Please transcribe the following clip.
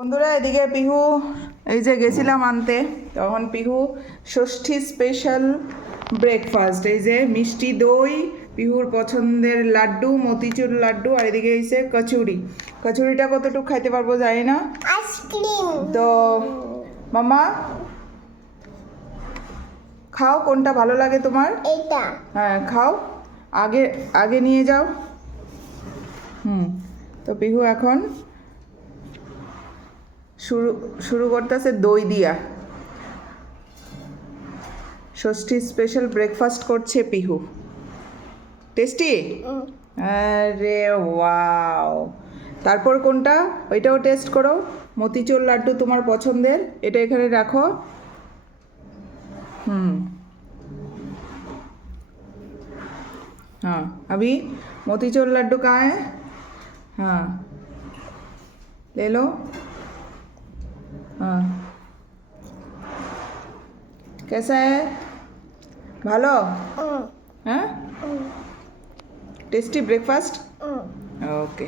বন্ধুরা এদিকে পিহু এই যে গেছিলাম আনতে, তখন পিহু ষষ্ঠী স্পেশাল ব্রেকফাস্ট, এই যে মিষ্টি দই, পিহুর পছন্দের লাড্ডু, মতিচুর লাড্ডু, আর এদিকে এসে কচুরি। কচুরিটা কতটুকু খাইতে পারবো জানি না, আইসক্রিম। তো মামা খাও, কোনটা ভালো লাগে তোমার? এইটা। হ্যাঁ খাও, আগে আগে নিয়ে যাও। তো পিহু এখন শুরু শুরু করতেছে দই দিয়া। ষষ্ঠী স্পেশাল ব্রেকফাস্ট করছে পিহু। টেস্টি? আরে ওয়াও! তারপর কোনটা? ওইটাও টেস্ট করো। মতিচুর লাড্ডু তোমার পছন্দের, এটা এখানে রাখো। हाँ अभी मोतीचूर लड्डू कहाँ है? हाँ ले लो। हाँ कैसा है? ভালো? হ্যাঁ টেস্টি ব্রেকফাস্ট। ওকে।